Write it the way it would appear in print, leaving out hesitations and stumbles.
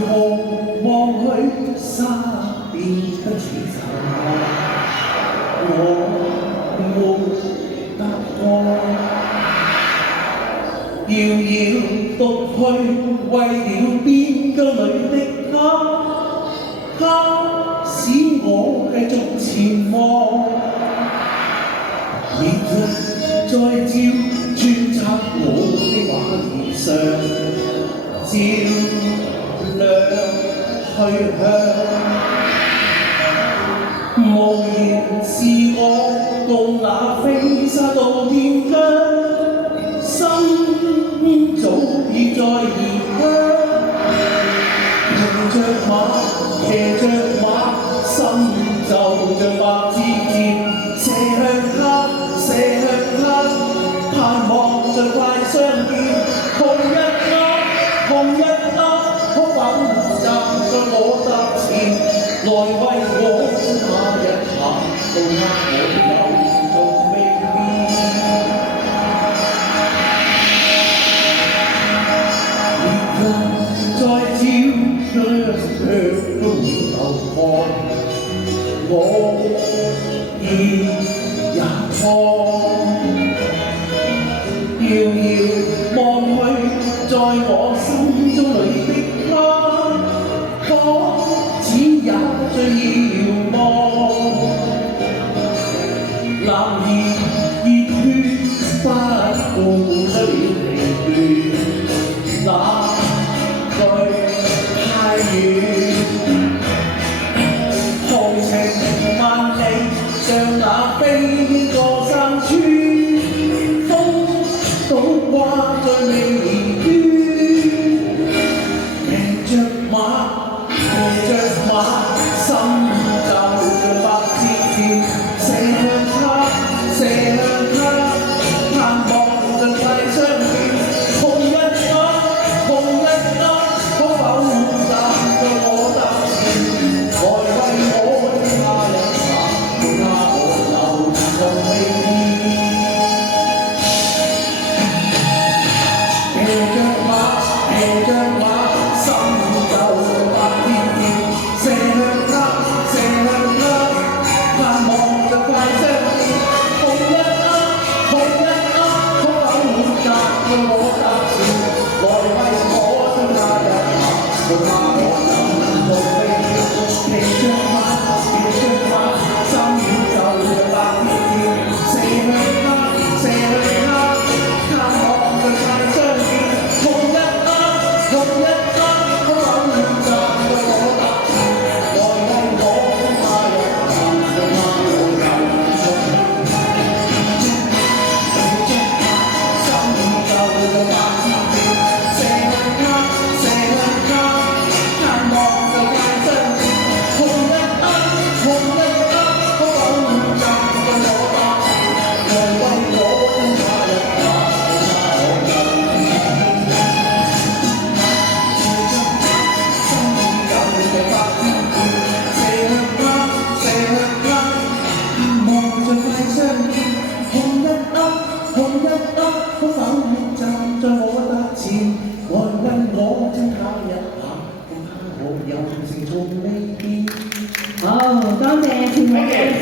何望去沙變得似塵我沒得過遙遙獨去為了邊疆裏的他使我繼續前往烈日再照穿插我的畫兒上照亮去向無言是我共那飛沙到邊疆心早已在異鄉騎着馬心就像白枝箭射向他盼望盡快相見紅日可否站在我踏前來為我那日行到那我從未變烈日再照亮都會流汗我已也慌遙遙望去在我心中裏的他只也最遙望男兒熱血不顧得了疲倦那句太遠豪情萬里像那飛過山川風倒掛在眉端騎着馬心就像白枝箭射向他盼望盡快相見紅日可否站在我踏前來為我的那日行那河流從未變騎着馬心就像白枝箭射向他盼望盡快相見紅日可否站在我踏前來為我的那日行到那河流從未變騎着馬心就像白枝箭射向他盼望盡快相見紅日可否站在我踏前來為我的那日行到那河流從未變騎着馬心就像白枝箭射向他盼望盡快相見紅日可否站在我踏前來為我的那日行到那河流就像白枝箭射向他盼望盡快相見紅日可否站在我踏前來為我的那日行到那河流情從未變。好，多謝全部嘅。